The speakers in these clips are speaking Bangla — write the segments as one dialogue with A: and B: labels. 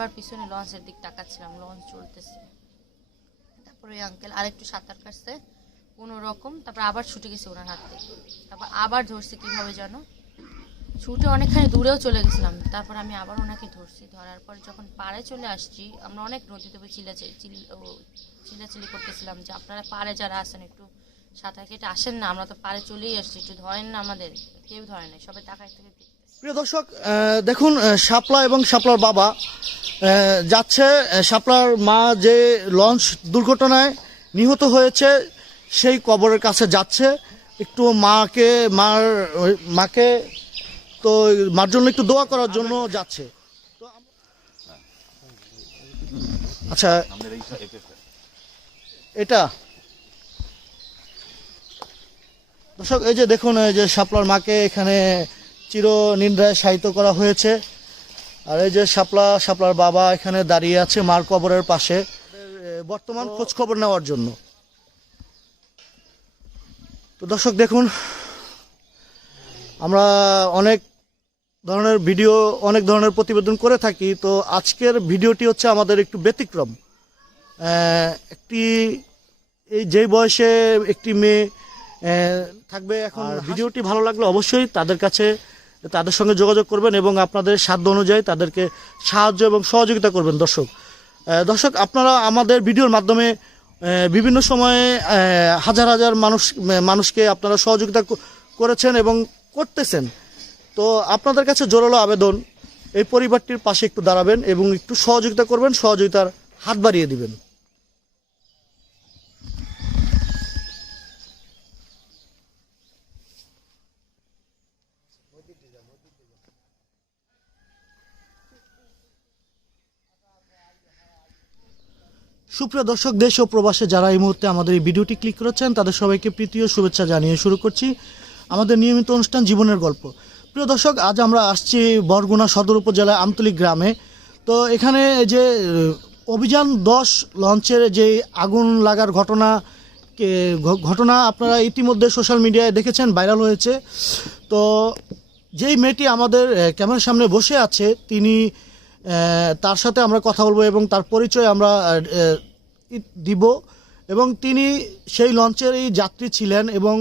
A: বারবার পিছনে লঞ্চের দিক তাকাচ্ছিলাম, লঞ্চ চলতেছে। তারপরে ওই আঙ্কেল আরেকটু সাঁতার কাটছে, কোনো রকম, তারপর আবার ছুটে গেছে ওনার হাত থেকে তারপর আবার ধরছে, কীভাবে জানো? ছুটে অনেকখানি দূরেও চলে গেছিলাম, তারপর আমি আবার ওনাকে ধরছি। ধরার পর যখন পাড়ে চলে আসছি, আমরা অনেক নদীতে চিল্লাচি, চিল, ও, চিল্লাচিল্লি করতেছিলাম যে আপনারা পাড়ে যারা আসেন একটু সাঁতার কেটে আসেন না, আমরা তো পাড়ে চলেই আসছি, একটু ধরেন না আমাদের, কেউ ধরে নাই, সবাই টাকায় থেকে
B: প্রিয় দর্শক দেখুন শাপলা এবং শাপলার বাবা যাচ্ছে শাপলার মা যে লঞ্চ দুর্ঘটনায় নিহত হয়েছে, সেই কবরের কাছে যাচ্ছে। একটু মাকে, মার মাকে, তো মার জন্য একটু দোয়া করার জন্য যাচ্ছে। আচ্ছা এটা। দর্শক, এই যে দেখুন, এই যে শাপলার মাকে এখানে চির নিন্দ্রায় শায়িত করা হয়েছে। আর এই যে শাপলা শাপলার বাবা এখানে দাঁড়িয়ে আছে মার কবরের পাশে। বর্তমান খোঁজ খবর নেওয়ার জন্য। তো দর্শক দেখুন আমরা অনেক ধরনের ভিডিও অনেক ধরনের প্রতিবেদন করে থাকি। তো আজকের ভিডিওটি হচ্ছে আমাদের একটু ব্যতিক্রম। একটি এই যেই বয়সে একটি মেয়ে থাকবে এখন ভিডিওটি ভালো লাগলে অবশ্যই তাদের কাছে তাদের সঙ্গে যোগাযোগ করবেন এবং আপনাদের সাধ্য অনুযায়ী তাদেরকে সাহায্য এবং সহযোগিতা করবেন, দর্শক। দর্শক, আপনারা আমাদের ভিডিওর মাধ্যমে বিভিন্ন সময়ে হাজার হাজার মানুষ মানুষকে আপনারা সহযোগিতা করেছেন এবং করতেছেন। তো আপনাদের কাছে জোরালো আবেদন, এই পরিবারটির পাশে একটু দাঁড়াবেন এবং একটু সহযোগিতা করবেন, সহযোগিতার হাত বাড়িয়ে দিবেন। সুপ্রিয় দর্শক, দেশ ও প্রবাসে যারা এই মুহূর্তে আমাদের এই ভিডিওটি ক্লিক করেছেন, তাদের সবাইকে প্রীতি ও শুভেচ্ছা জানিয়ে শুরু করছি আমাদের নিয়মিত অনুষ্ঠান জীবনের গল্প। প্রিয় দর্শক, আজ আমরা আসছি বরগুনা সদর উপজেলায় আমতলী গ্রামে। তো এখানে যে অভিযান দশ লঞ্চের যে আগুন লাগার ঘটনা ঘটনা আপনারা ইতিমধ্যে সোশ্যাল মিডিয়ায় দেখেছেন, ভাইরাল হয়েছে। তো যেই মেয়েটি আমাদের ক্যামেরার সামনে বসে আছে, তিনি তার সাথে আমরা কথা বলব এবং তার পরিচয় আমরা দিব। এবং তিনি সেই লঞ্চেরই যাত্রী ছিলেন এবং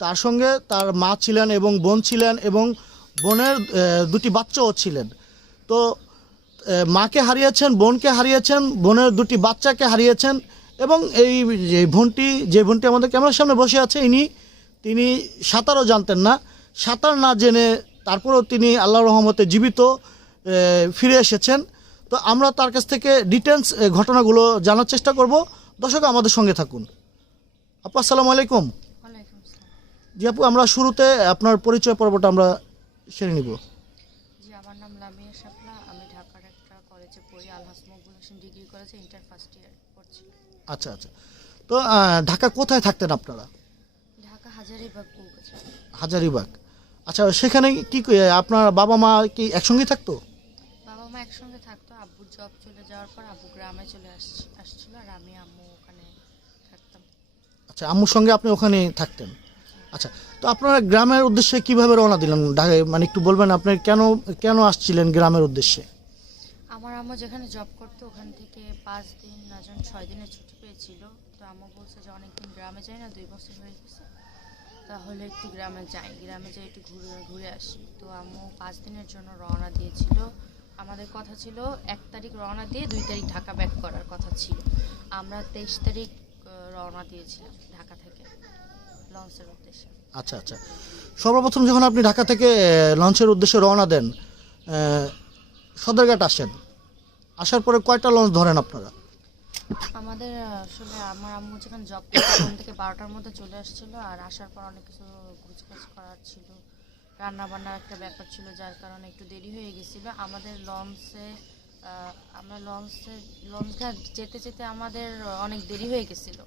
B: তার সঙ্গে তার মা ছিলেন এবং বোন ছিলেন এবং বোনের দুটি বাচ্চাও ছিলেন। তো মাকে হারিয়েছেন, বোনকে হারিয়েছেন, বোনের দুটি বাচ্চাকে হারিয়েছেন এবং এই যে বোনটি যে বোনটি আমাদের ক্যামেরার সামনে বসে আছে, ইনি, তিনি সাঁতারও জানতেন না। সাঁতার না জেনে তারপরেও তিনি আল্লাহ রহমতে জীবিত। ফিরে এসেছেন। তো আমরা তার কাছ থেকে ডিটেলস ঘটনাগুলো জানার চেষ্টা করব। দর্শক আমাদের সঙ্গে থাকুন। আপু আসসালামু আলাইকুম। জি আপু আমরা শুরুতে আপনার পরিচয় পর্বটা আমরা সেরে নিব।
A: জি আমার নাম লামিয়া শাপলা। আমি ঢাকার একটা কলেজে পড়ি। আলহাস মকবুল হোসেন ডিগ্রি কলেজে ইন্টার ফার্স্ট ইয়ার পড়ছি
B: আচ্ছা আচ্ছা। তো ঢাকা কোথায় থাকতেন আপনারা?
A: ঢাকা হাজারিবাগ
B: হাজারিবাগ। আচ্ছা সেখানে কি আপনার বাবা মা কি একসঙ্গেই থাকতো?
A: একসঙ্গে থাকতো আব্বুর জব চলে যাওয়ার পর আব্বু গ্রামে চলে আসছি আসছিল আর আমি আম্মু ওখানে থাকতাম।
B: আচ্ছা আম্মুর সঙ্গে আপনি ওখানে থাকতেন? আচ্ছা তো আপনারা গ্রামের উদ্দেশ্যে কীভাবে রওনা দিলেন? ঢাকায় মানে একটু বলবেন আপনি কেন কেন আসছিলেন গ্রামের উদ্দেশ্যে?
A: আমার আম্মু যেখানে জব করতো ওখান থেকে পাঁচ দিন না যেন ছয় দিনের ছুটি পেয়েছিল। তো আম্মু বলছে যে অনেকদিন গ্রামে যাই না দুই বছর হয়ে গেছে। তাহলে একটু গ্রামে যাই গ্রামে যাই একটু ঘুরে ঘুরে আসি। তো আম্মু পাঁচ দিনের জন্য রওনা দিয়েছিল। আমাদের কথা ছিল এক তারিখ রওনা দিয়ে দুই তারিখ ঢাকা ব্যাক করার কথা ছিল। আমরা তেইশ তারিখ রওনা দিয়েছিলাম ঢাকা থেকে লঞ্চের উদ্দেশ্যে।
B: আচ্ছা আচ্ছা। সর্বপ্রথম যখন আপনি ঢাকা থেকে লঞ্চের উদ্দেশ্যে রওনা দেন সদরঘাট আসেন আসার পরে কয়টা লঞ্চ ধরেন আপনারা?
A: আমাদের আসলে আমার আম্মু যখন জব করতো থেকে বারোটার মধ্যে চলে আসছিল আর আসার পর অনেক কিছু গুছগাছ করার ছিল। রান্না বান্নার একটা ব্যাপার ছিল যার কারণে একটু দেরি হয়ে গেছিল। আমাদের লঞ্চে আমরা লঞ্চে লঞ্চ ঘাট যেতে যেতে আমাদের অনেক দেরি হয়ে গেছিল।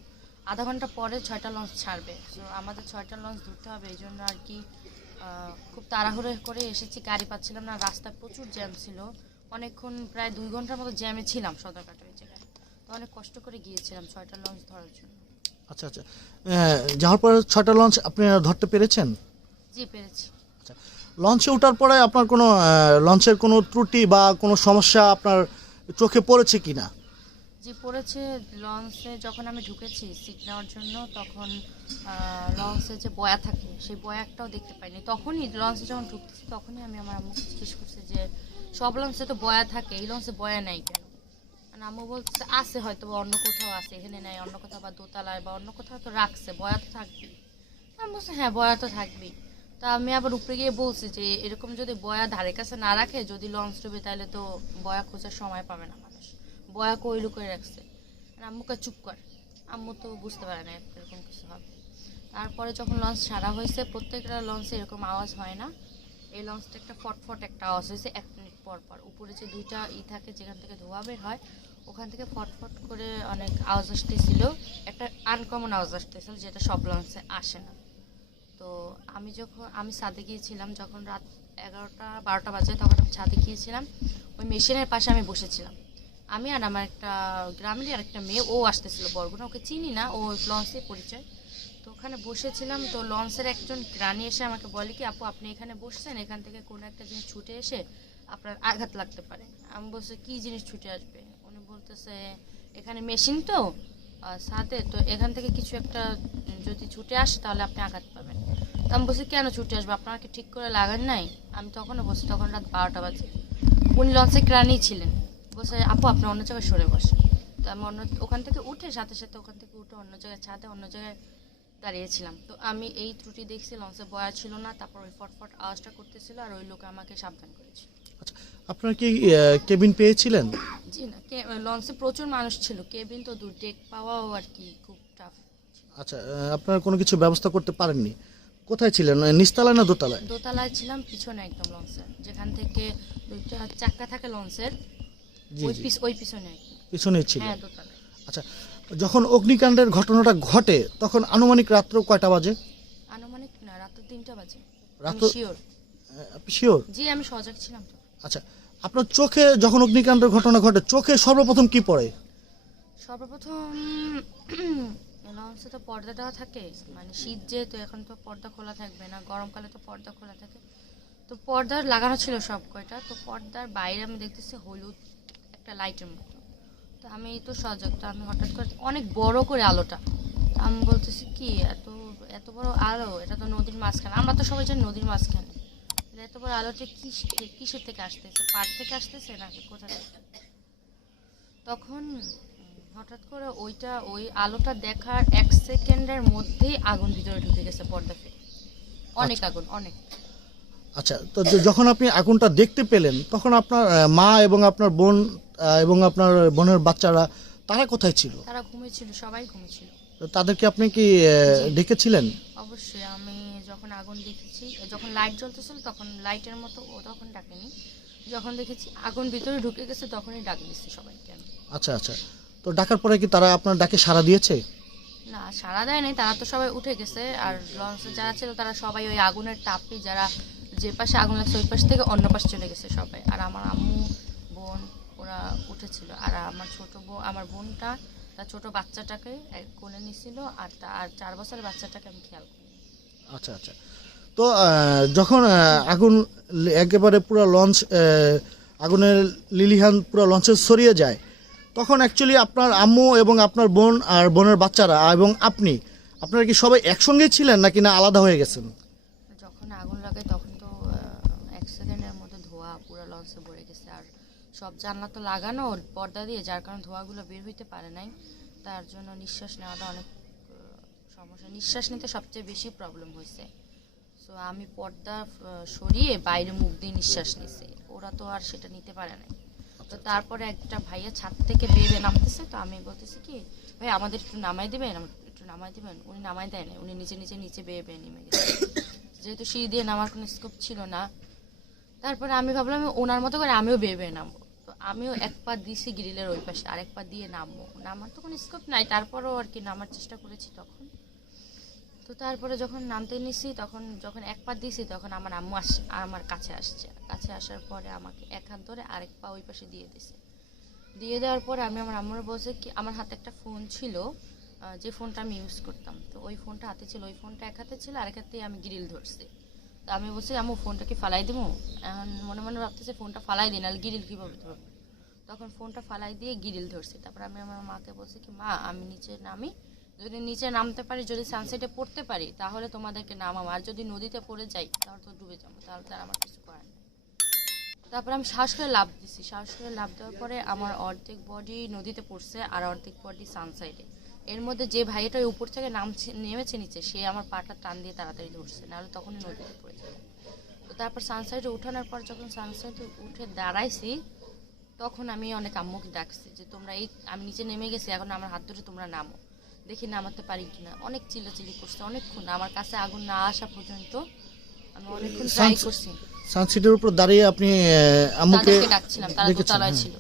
A: আধা ঘণ্টা পরে ছয়টা লঞ্চ ছাড়বে। তো আমাদের ছয়টা লঞ্চ ধরতে হবে এই জন্য আর কি খুব তাড়াহুড়ো করে এসেছি। গাড়ি পাচ্ছিলাম না রাস্তায় প্রচুর জ্যাম ছিল। অনেকক্ষণ প্রায় দুই ঘণ্টার মতো জ্যামে ছিলাম সদরঘাটের ওই জায়গায়। তো অনেক কষ্ট করে গিয়েছিলাম ছয়টা লঞ্চ ধরার জন্য।
B: আচ্ছা আচ্ছা। যাওয়ার পরে ছয়টা লঞ্চ আপনি ধরতে পেরেছেন?
A: জি পেরেছি।
B: লঞ্চে ওঠার পরে আপনার কোনো লঞ্চের কোনো ত্রুটি বা কোনো সমস্যা আপনার চোখে পড়েছে কি না?
A: যে পড়েছে। লঞ্চে যখন আমি ঢুকেছি সিট নেওয়ার জন্য, তখন লঞ্চে যে বয়া থাকে, সেই বয়াটাও দেখতে পাইনি। তখনই লঞ্চে যখন ঢুকতেছি, তখনই আমি আমার আম্মুকে জিজ্ঞেস করছি যে, সব লঞ্চে তো বয়া থাকে, এই লঞ্চে বয়া নাই কেন? মানে আম্মু বলছে আছে হয়তো বা অন্য কোথাও আছে, এখানে নাই, অন্য কোথাও বা দোতলায় বা অন্য কোথাও তো রাখছে, বয়া তো থাকবেই। আমি বলছি হ্যাঁ বয়া তো থাকবেই। তা আমি আবার উপরে গিয়ে বলছি যে, এরকম যদি বয়া ধারে কাছে না রাখে, যদি লঞ্চ ডুবে তাহলে তো বয়া খোঁজার সময় পাবে না মানুষ। বয়া কই লুকিয়ে রাখছে? আম্মুকে চুপ কর। আম্মু তো বুঝতে পারে না এরকম কিছু হবে তারপরে যখন লঞ্চ ছাড়া হয়েছে, প্রত্যেকটা লঞ্চে এরকম আওয়াজ হয় না। এই লঞ্চটা একটা ফটফট একটা আওয়াজ হয়েছে, এক মিনিট পর পর। উপরে যে দুইটা ই থাকে, যেখান থেকে ধোয়া বের হয়, ওখান থেকে ফটফট করে অনেক আওয়াজ আসতেছিল। একটা আনকমন আওয়াজ আসতেছিল, যেটা সব লঞ্চে আসে না। তো আমি যখন, আমি ছাদে গিয়েছিলাম, যখন রাত এগারোটা, বারোটা বাজে, তখন আমি ছাদে গিয়েছিলাম। ওই মেশিনের পাশে আমি বসেছিলাম। আমি আর আমার একটা গ্রামেরই আর একটা মেয়ে, ও আসতেছিল বরগুনা, ওকে চিনি না, ও লঞ্চে পরিচয়। তো ওখানে বসেছিলাম, তো লঞ্চের একজন গ্রানি এসে আমাকে বলে কি, আপু, আপনি এখানে বসছেন, এখান থেকে কোনো একটা জিনিস ছুটে এসে আপনার আঘাত লাগতে পারে। আমি বলছি, কি জিনিস ছুটে আসবে? উনি বলতেছে, এখানে মেশিন তো সাথে তো এখান থেকে কিছু একটা যদি ছুটে আসে, তাহলে আপনি আঘাত পাবেন। আমি বলছি কেন ছুটে আসব? আপনারা কি ঠিক করে লাগান নাই? আমি তখনও বলছি তখন রাত বারোটা বাজে। উনি লঞ্চে গ্রানি ছিলেন। বসে আপু আপনি অন্য জায়গায় সরে বসেন। তো আমি অন্য ওখান থেকে উঠে সাথে সাথে ওখান থেকে উঠে অন্য জায়গায় ছাদে অন্য জায়গায় দাঁড়িয়েছিলাম। তো আমি এই ত্রুটি দেখছি লঞ্চে বয়া ছিল না। তারপর ওই ফটফট আওয়াজটা করতেছিল আর ওই লোক আমাকে সাবধান করেছে
B: আচ্ছা আপনারা কি কেবিন পেয়েছিলেন?
A: জি না লঞ্চে প্রচুর মানুষ ছিল। কেবিন তো দূর ডেক পাওয়াও আর কি খুব টাফ
B: আচ্ছা আপনারা কোনো কিছু ব্যবস্থা করতে পারেননি? কোথায় ছিলেন? আহ, নিচতলায় না দোতলায়?
A: দোতলায় ছিলাম পিছনে একদম লঞ্চের। যেখান থেকে দুইটা চাক্কা থাকে লঞ্চের
B: জি
A: ওই
B: জি।
A: পিছ ওই পিছনে। আর কি।
B: পিছনে ছিলেন?
A: হ্যাঁ দোতলায়।
B: আচ্ছা যখন অগ্নিকাণ্ডের ঘটনাটা ঘটে তখন আনুমানিক রাত্র কয়টা বাজে?
A: আনুমানিক না রাত তিনটা বাজে।
B: রাত্র-
A: শিওর
B: শিওর
A: জি আমি সজাগ ছিলাম তো।
B: আচ্ছা আপনার চোখে যখন অগ্নিকাণ্ডের ঘটনা ঘটে চোখে সর্বপ্রথম কি পড়ে?
A: সর্বপ্রথম লঞ্চে তো পর্দা দেওয়া থাকে। মানে শীত যেহেতু, এখন তো পর্দা খোলা থাকবে না, গরমকালে তো পর্দা খোলা থাকে। তো পর্দার লাগানো ছিল সব কয়টা, তো পর্দার বাইরে আমি দেখতেছি হলুদ একটা লাইটের মতো। তো আমি তো সজাগ, তো আমি হঠাৎ করে অনেক বড় করে আলোটা। তো আমি বলতেছি, কি এত এত বড় আলো? এটা তো নদীর মাঝখানে। আমরা তো সবাই জানি নদীর মাঝখানে। এত বড় আলোটা কিস, কিসের থেকে আসতেছে? পাড় থেকে আসতেছে নাকি কোথা থেকে? তখন হঠাৎ করে ওইটা ওই আলোটা দেখার এক সেকেন্ডের মধ্যেই আগুন ভিতরে ঢুকে গেছে পর্দাতে অনেক আগুন অনেক।
B: আচ্ছা তো যখন আপনি আগুনটা দেখতে পেলেন তখন আপনার মা এবং আপনার বোন এবং আপনার বোনের বাচ্চারা তারা কোথায় ছিল?
A: তারা ঘুমিয়েছিল সবাই ঘুমিয়েছিল।
B: তো তাদেরকে আপনি কি ডেকেছিলেন?
A: অবশ্যই আমি যখন আগুন দেখেছি যখন লাইট জ্বলতেছিল তখন লাইটের মতো ও তখন ডাকেনি। যখন দেখেছি আগুন ভিতরে ঢুকে গেছে তখনই ডাক দিচ্ছি সবাইকে
B: আচ্ছা আচ্ছা। তো ডাকার পরে কি তারা আপনার ডাকে সাড়া দিয়েছে?
A: না সারা দেয় নাই তারা তো সবাই উঠে গেছে। আর লঞ্চে যারা ছিল তারা সবাই ওই আগুনের তাপে যারা যে পাশে আগুন লাগছে ওই পাশ থেকে অন্য পাশে চলে গেছে সবাই। আর আমার আম্মু বোন ওরা উঠেছিল। আর আমার ছোট বোন আমার বোনটা তার ছোট বাচ্চাটাকে কোলে নিছিল আর তা- আর চার বছরের বাচ্চাটাকে আমি খেয়াল করি।
B: আচ্ছা আচ্ছা। তো যখন আগুন একেবারে পুরো লঞ্চ আগুনের লিলিহান পুরো লঞ্চে ছড়িয়ে যায় তখন অ্যাকচুয়ালি আপনার আম্মু এবং আপনার বোন আর বোনের বাচ্চারা এবং আপনি, আপনারা কি সবাই একসঙ্গেই ছিলেন নাকি না আলাদা হয়ে গেছেন?
A: যখন আগুন লাগে তখন তো সেকেন্ডের মধ্যে ধোয়া পুরো লঞ্চে ভরে গেছে। আর সব জানলা তো লাগানো পর্দা দিয়ে, যার কারণে ধোঁয়াগুলো বের হইতে পারে নাই। তার জন্য নিঃশ্বাস নেওয়াটা অনেক সমস্যা। নিঃশ্বাস নিতে সবচেয়ে বেশি প্রবলেম হয়েছে সো আমি পর্দা সরিয়ে বাইরে মুখ দিয়ে নিঃশ্বাস নিছি। ওরা তো আর সেটা নিতে পারে নাই। তো তারপরে একটা ভাইয়া ছাদ থেকে বেয়ে নামতেছে, তো আমি বলতেছি কি, ভাই, আমাদের একটু নামাই দেবেন? একটু নামাই দেবেন? উনি নামাই দেয় না উনি নিচে নিচে নিচে বেয়ে বেয়ে নেমে গেছে। যেহেতু সিঁড়ি দিয়ে নামার কোনো স্কোপ ছিল না, তারপরে আমি ভাবলাম ওনার মতো করে আমিও বেয়ে বেয়ে নামবো। তো আমিও এক পা দিছি গ্রিলের ওই পাশে, আরেক পা দিয়ে নামবো। নামার তো কোনো স্কোপ নাই, তারপরও আর কি নামার চেষ্টা করেছি তখন। তো তারপরে যখন নামতে নিছি, তখন যখন এক পা দিছি, তখন আমার আম্মু আস আমার কাছে আসছে। কাছে আসার পরে আমাকে এক হাত ধরে আরেক পা ওই পাশে দিয়ে দিছে। দিয়ে দেওয়ার পরে আমি আমার আম্মুর বলছে কি, আমার হাতে একটা ফোন ছিল যে ফোনটা আমি ইউজ করতাম। তো ওই ফোনটা হাতে ছিল, ওই ফোনটা এক হাতে ছিল, আরেক হাতে আমি গ্রিল ধরছি। তো আমি বলছি, আম্মু, ফোনটা কি ফালাই দেবো এখন মনে মনে ভাবতেছে, ফোনটা ফালাই দিই নাহলে গ্রিল কীভাবে ধরবো? তখন ফোনটা ফালাই দিয়ে গিরিল ধরছি। তারপর আমি আমার মাকে বলছি কি, মা, আমি নিচে নামি যদি নিচে নামতে পারি, যদি সানসেটে পড়তে পারি, তাহলে তোমাদেরকে নামাবো আর যদি নদীতে পড়ে যাই, তাহলে তো ডুবে যাব, তাহলে তার আমার কিছু করার নেই। তারপর আমি শ্বাস করে লাভ দিছি। সাহস করে লাভ দেওয়ার পরে আমার অর্ধেক বডি নদীতে পড়ছে আর অর্ধেক বডি সানসাইডে এর মধ্যে যে ওই উপর থেকে নামছে, নেমেছে নিচে, সে আমার পাটা টান দিয়ে তাড়াতাড়ি ধরছে নাহলে তখনই নদীতে পড়ে যাবে। তো তারপর সানসাইডে উঠানোর পর যখন সানসাইডে উঠে দাঁড়াইছি, তখন আমি অনেক আম্মুকে ডাকছি যে, তোমরা এই, আমি নিচে নেমে গেছি, এখন আমার হাত ধরে তোমরা নামো। দেখি নামাতে পারি কিনা। অনেক চিল্লাচিল্লি করছে অনেকক্ষণ। আমার কাছে আগুন না আসা পর্যন্ত আমি অনেকক্ষণ ট্রাই করছি।
B: সানসিটের উপর দাঁড়িয়ে আপনি আম্মুকে
A: ডাকছিলাম তারা দোতলায়
B: হ্যাঁ।
A: ছিল।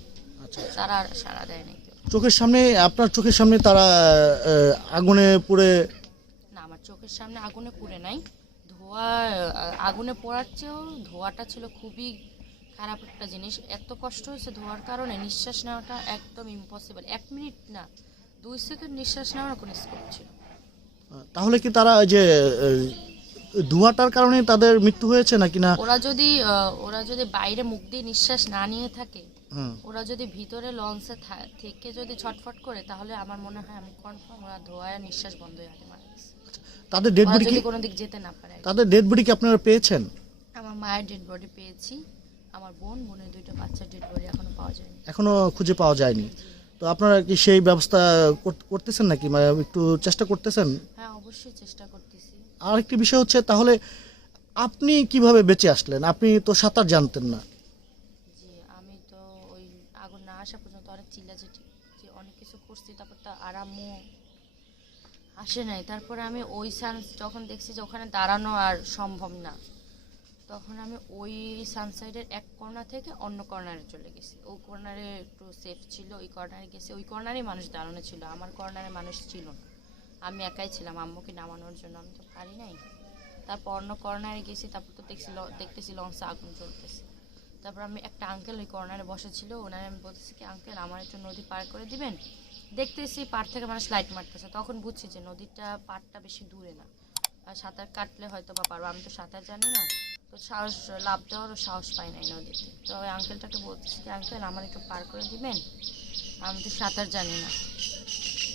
B: আচ্ছা
A: তারা আর সাড়া দেয় নাই
B: চোখের সামনে আপনার চোখের সামনে তারা আগুনে পুড়ে
A: না আমার চোখের সামনে আগুনে পুড়ে নাই। ধোয়া আগুনে পোড়ার চেয়েও ধোয়াটা ছিল খুবই খারাপ একটা জিনিস। এত কষ্ট হয়েছে ধোয়ার কারণে নিঃশ্বাস নেওয়াটা একদম ইম্পসিবল এক মিনিট না দুই সেকেন্ড নিঃশ্বাস নেওয়ার কোনো স্কোপ ছিল
B: তাহলে কি তারা ওই যে ধোঁয়াটার কারণে তাদের মৃত্যু হয়েছে নাকি না?
A: ওরা যদি ওরা যদি বাইরে মুখ দিয়ে নিঃশ্বাস না নিয়ে থাকে ওরা যদি ভিতরে লঞ্চে থেকে যদি ছটফট করে তাহলে আমার মনে হয় আমি কনফার্ম ওরা ধোয়ায় নিঃশ্বাস বন্ধ হয়ে হাতে মারা গেছে।
B: তাদের ডেড বডি কি
A: কোনো দিক যেতে না পারে।
B: তাদের ডেড বডি কি আপনারা পেয়েছেন?
A: আমার মায়ের ডেড বডি পেয়েছি। আমার বোন বোনের দুইটা বাচ্চার ডেড বডি এখনও পাওয়া যায়নি।
B: এখনও খুঁজে পাওয়া যায়নি। তো আপনারা কি সেই ব্যবস্থা কর- করতেছেন নাকি? মানে একটু চেষ্টা করতেছেন?
A: হ্যাঁ অবশ্যই চেষ্টা করতেছি।
B: আর একটি বিষয় হচ্ছে তাহলে আপনি কীভাবে বেঁচে আসলেন? আপনি তো সাঁতার জানতেন না।
A: যে আমি তো ওই আগুন না আসা পর্যন্ত অনেক চিল্লাচিটি যে অনেক কিছু করছি তারপর তো আরামও আসে নাই। তারপরে আমি ওই সানস যখন দেখছি যে ওখানে দাঁড়ানো আর সম্ভব না। তখন আমি ওই সানসাইডের এক কর্নার থেকে অন্য কর্নারে চলে গেছি। ওই কর্নারে একটু সেফ ছিল, ওই কর্নারে গেছি। ওই কর্নারে মানুষ দাঁড়ানো ছিল, আমার কর্নারে মানুষ ছিল না। আমি একাই ছিলাম, আম্মুকে নামানোর জন্য আমি তো পারি নাই। তারপর অন্য কর্নারে গেছি, তারপর তো দেখছি দেখতেছি লঞ্চে আগুন চলতেছে তারপর আমি একটা আঙ্কেল ওই কর্নারে বসেছিল ওনারে আমি বলতেছি কি আঙ্কেল আমার একটু নদী পার করে দিবেন? দেখতেছি পার থেকে মানুষ লাইট মারতেছে। তখন বুঝছি যে নদীটা পাড়টা বেশি দূরে না। আর সাঁতার কাটলে হয়তো বা পারব, আমি তো সাঁতার জানি না। তো সাহস, লাভ দেওয়ারও সাহস পাই নাই নদীতে। তো ওই আঙ্কেলটাকে বলতেছি যে আঙ্কেল আমার একটু পার করে দিবেন? আমি তো সাঁতার জানি না।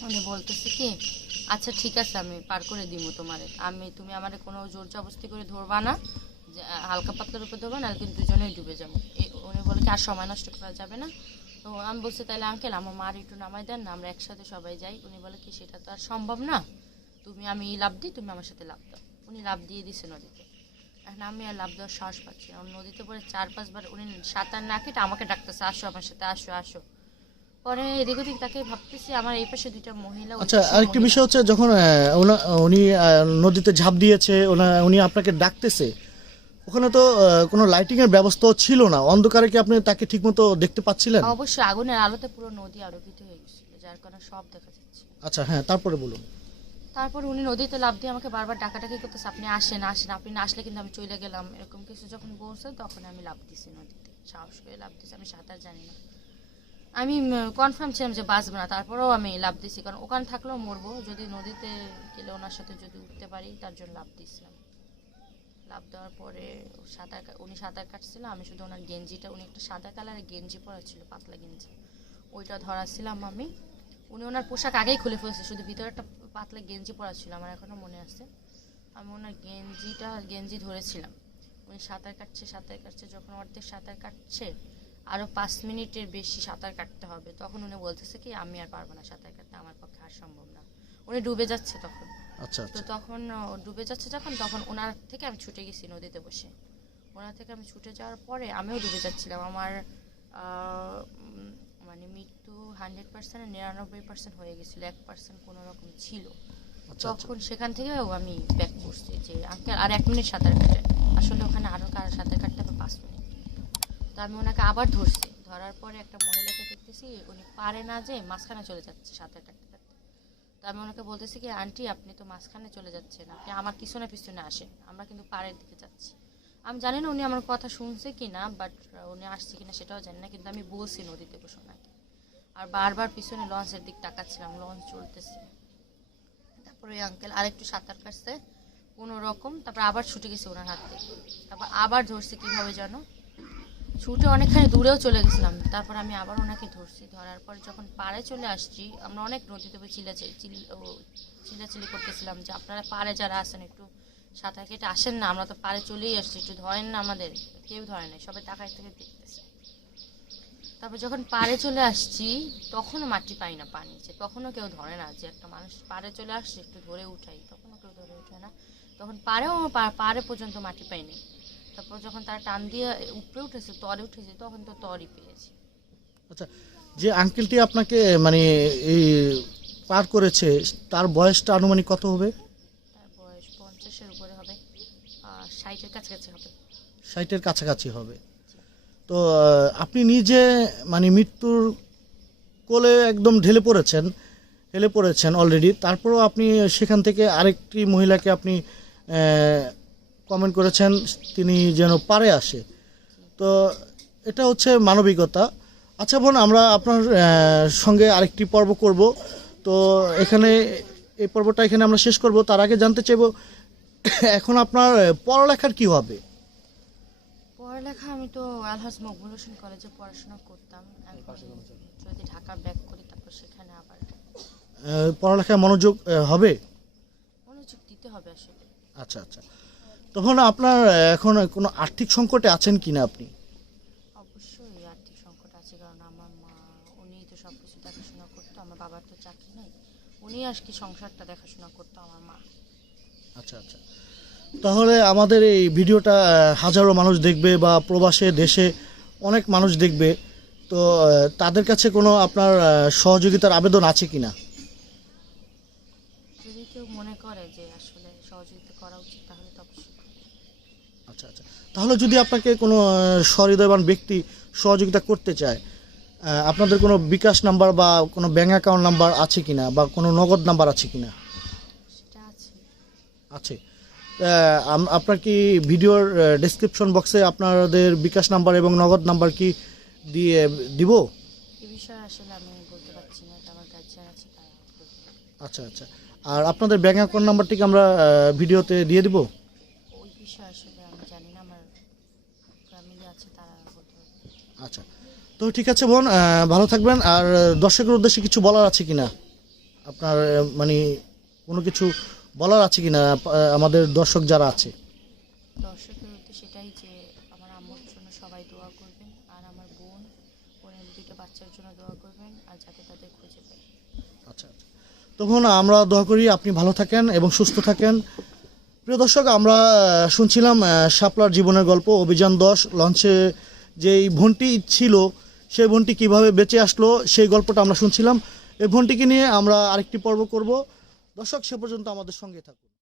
A: উনি বলতেছে কি আচ্ছা ঠিক আছে, আমি পার করে দিব তোমারে। আমি, তুমি আমার কোনো জোর জবস্তি করে ধরবা না। হালকা পাতলার উপর ধরবা না কিন্তু দুজনেই ডুবে যাব। উনি বলে কি, আর সময় নষ্ট করা যাবে না। তো আমি বলছি, তাহলে আঙ্কেল আমার মার একটু নামাই দেন না আমরা একসাথে সবাই যাই। উনি বলে কি, সেটা তো আর সম্ভব না। তুমি, আমি লাভ দিই, তুমি আমার সাথে লাভ দাও। উনি লাভ দিয়ে দিছে নদীতে। এখন আমি আর লাভ দেওয়ার সাহস পাচ্ছি না। নদীতে পরে চার পাঁচবার উনি সাঁতার না কেটে আমাকে ডাকতেছে আসো আমার সাথে আসো আসো। পরে এদিক ওদিক তাকে ভাবতেছি আমার এই পাশে দুইটা মহিলা
B: আচ্ছা আরেকটি বিষয় হচ্ছে যখন উনি নদীতে ঝাঁপ দিয়েছে উনি আপনাকে ডাকতেছে ওখানে তো কোনো লাইটিং এর ব্যবস্থাও ছিল না। অন্ধকারে কি আপনি তাকে ঠিকমতো দেখতে পাচ্ছিলেন?
A: অবশ্যই আগুনের আলোতে পুরো নদী আলোকিত হয়ে গেছিল যার কারণে সব দেখা যাচ্ছে।
B: আচ্ছা হ্যাঁ তারপরে বলুন।
A: তারপর উনি নদীতে লাভ দিয়ে আমাকে বারবার ডাকাডাকি করতেছে, আপনি আসেন আসেন, আপনি না আসলে কিন্তু আমি চলে গেলাম। এরকম কিছু যখন বলছে, তখন আমি লাভ দিছি নদীতে। সাহস করে লাভ দিছি, আমি সাঁতার জানি না। আমি কনফার্ম ছিলাম যে বাঁচবো না, তারপরেও আমি লাভ দিছি, কারণ ওখানে থাকলেও মরবো। যদি নদীতে গেলে ওনার সাথে যদি উঠতে পারি, তার জন্য লাভ দিয়েছিলাম লাভ দেওয়ার পরে সাঁতার উনি সাঁতার কাটছিল, আমি শুধু ওনার গেঞ্জিটা, উনি একটা সাদা কালারের গেঞ্জি পরা ছিল পাতলা গেঞ্জি। ওইটা ধরাছিলাম আমি। উনি ওনার পোশাক আগেই খুলে ফেলছে, শুধু ভিতরে একটা পাতলা গেঞ্জি পরা ছিল আমার এখনও মনে আছে। আমি ওনার গেঞ্জিটা গেঞ্জি ধরেছিলাম। উনি সাঁতার কাটছে সাঁতার কাটছে যখন অর্ধেক সাঁতার কাটছে আরও পাঁচ মিনিটের বেশি সাঁতার কাটতে হবে। তখন উনি বলতেছে কি আমি আর পারব না সাঁতার কাটতে আমার পক্ষে আর সম্ভব না। উনি ডুবে যাচ্ছে তখন।
B: আচ্ছা
A: তো
B: আচ্ছা।
A: তখন ডুবে যাচ্ছে যখন তখন ওনার থেকে আমি ছুটে গেছি নদীতে বসে। ওনার থেকে আমি ছুটে যাওয়ার পরে আমিও ডুবে যাচ্ছিলাম। আমার মানে মৃত্যু হান্ড্রেড পার্সেন্ট নিরানব্বই পার্সেন্ট হয়ে গেছিল এক পার্সেন্ট কোনো রকম ছিল।
B: আচ্ছা আচ্ছা।
A: তখন সেখান থেকেও আমি ব্যাক করছি যে আঙ্কেল আর এক মিনিট সাঁতার কাটেন আসলে ওখানে আরও কার সাঁতার কাটতে হবে পাঁচ মিনিট। তো আমি ওনাকে আবার ধরছি। ধরার পরে একটা মহিলাকে দেখতেছি উনি পারে না যে মাঝখানে চলে যাচ্ছে সাঁতার কাটতে কাটতে। তো আমি ওনাকে বলতেছি কি আন্টি আপনি তো মাঝখানে চলে যাচ্ছেন। আপনি আমার পিছনে পিছনে আসেন। আমরা কিন্তু পাড়ের দিকে যাচ্ছি। আমি জানি না উনি আমার কথা শুনছে কি না বাট উনি আসছে কি না সেটাও জানি না, কিন্তু আমি বলছি নদীতে বসে আর বারবার পিছনে লঞ্চের দিক তাকাচ্ছিলাম, লঞ্চ চলতেছে। তারপরে ওই আঙ্কেল আরেকটু সাঁতার কাটছে, কোনো রকম, তারপর আবার ছুটে গেছে ওনার হাত তারপর আবার ধরছে, কীভাবে জানো ছুটে অনেকখানি দূরেও চলে গেছিলাম, তারপর আমি আবার ওনাকে ধরছি। ধরার পর যখন পাড়ে চলে আসছি, আমরা অনেক নদীতে চিল্লাচি চিল ও, চিল্লাচিল্লি করতেছিলাম যে আপনারা পাড়ে যারা আছেন একটু সাঁতার কেটে আসেন না, আমরা তো পাড়ে চলেই আসছি, একটু ধরেন না আমাদের, কেউ ধরে নাই, সবাই টাকায় থেকে দেখতেছে। তারপর যখন পাড়ে চলে আসছি, তখনও মাটি পাই না পানি নিচে, তখনও কেউ ধরে না, যে একটা মানুষ পাড়ে চলে আসছে, একটু ধরে উঠাই, তখনও কেউ ধরে উঠে না। তখন পাড়েও পা- পাড়ে পর্যন্ত মাটি পাইনি। তারপর যখন তারা টান দিয়ে উপরে উঠেছে, তরে উঠেছে, তখন তো তরই পেয়েছি।
B: আচ্ছা যে আঙ্কেলটি আপনাকে মানে এই পার করেছে, তার বয়সটা আনুমানিক কত হবে
A: তার বয়স পঞ্চাশের উপরে হবে আর ষাটের কাছাকাছি হবে।
B: কাছাকাছি হবে। তো আপনি নিজে মানে মৃত্যুর কোলে একদম ঢেলে পড়েছেন ঢেলে পড়েছেন অলরেডি তারপরেও আপনি সেখান থেকে আরেকটি মহিলাকে আপনি কমেন্ট করেছেন, তিনি যেন পারে আসে। তো, এটা হচ্ছে মানবিকতা। আচ্ছা বোন, আমরা আপনার সঙ্গে আরেকটি পর্ব করব। তো, এখানে, এই পর্বটা এখানে আমরা শেষ করব। তার আগে জানতে চাইব এখন আপনার পড়ালেখার কি হবে?
A: পড়ালেখা আমি তো আলহাজ মকবুল হোসেন কলেজে পড়াশোনা করতাম। যদি ঢাকা ব্যাক করি তারপর সেখানে আবার
B: পড়ালেখায় মনোযোগ হবে?
A: মনোযোগ দিতে হবে আসলে।
B: আচ্ছা আচ্ছা। তখন আপনার এখন কোনো আর্থিক সংকটে আছেন কিনা আপনি?
A: অবশ্যই আর্থিক সংকট আছে কারণ আমার মা উনিই তো সব কিছু দেখাশোনা করতো আমার বাবার তো চাকরি নেই। উনি আর কি সংসারটা দেখাশোনা করতো আমার মা।
B: আচ্ছা আচ্ছা। তাহলে আমাদের এই ভিডিওটা হাজারো মানুষ দেখবে বা প্রবাসে দেশে অনেক মানুষ দেখবে। তো তাদের কাছে কোনো আপনার সহযোগিতার আবেদন আছে কিনা?
A: যদি কেউ মনে করে যে আসলে সহযোগিতা করা উচিত তাহলে তো
B: আচ্ছা আচ্ছা। তাহলে যদি আপনাকে কোনো সহৃদয়বান ব্যক্তি সহযোগিতা করতে চায় আপনাদের কোনো বিকাশ নাম্বার বা কোনো ব্যাঙ্ক অ্যাকাউন্ট নাম্বার আছে কিনা বা কোনো নগদ নাম্বার আছে কিনা?
A: সেটা আছে।
B: আপনার কি ভিডিওর ডেসক্রিপশন বক্সে আপনাদের বিকাশ নাম্বার এবং নগদ নাম্বার কি দিয়ে দিব?
A: না।
B: আচ্ছা আচ্ছা। আর আপনাদের ব্যাঙ্ক অ্যাকাউন্ট নাম্বারটি কি আমরা ভিডিওতে দিয়ে দিব?
A: না
B: আচ্ছা। তো ঠিক আছে বোন ভালো থাকবেন। আর দর্শকের উদ্দেশ্যে কিছু বলার আছে কিনা? আপনার মানে কোনো কিছু বলার আছে কিনা? আমাদের দর্শক যারা আছে।
A: দর্শকের উদ্দেশ্যে সেটাই যে আমার আম্মুর জন্য সবাই দোয়া করবেন আর আমার বোন বোনের দুটো বাচ্চার জন্য দোয়া করবেন আর যাতে তাদের খুঁজে পাই।
B: আচ্ছা আচ্ছা। তখন আমরা দোয়া করি আপনি ভালো থাকেন এবং সুস্থ থাকেন। প্রিয় দর্শক আমরা শুনছিলাম শাপলার জীবনের গল্প অভিযান দশ লঞ্চে যেই ভন্টি ছিল সেই ভন্টি কীভাবে বেঁচে আসলো সেই গল্পটা আমরা শুনছিলাম। এই ভন্টিকে নিয়ে আমরা আরেকটি পর্ব করব। দর্শক সে পর্যন্ত আমাদের সঙ্গে থাকুন।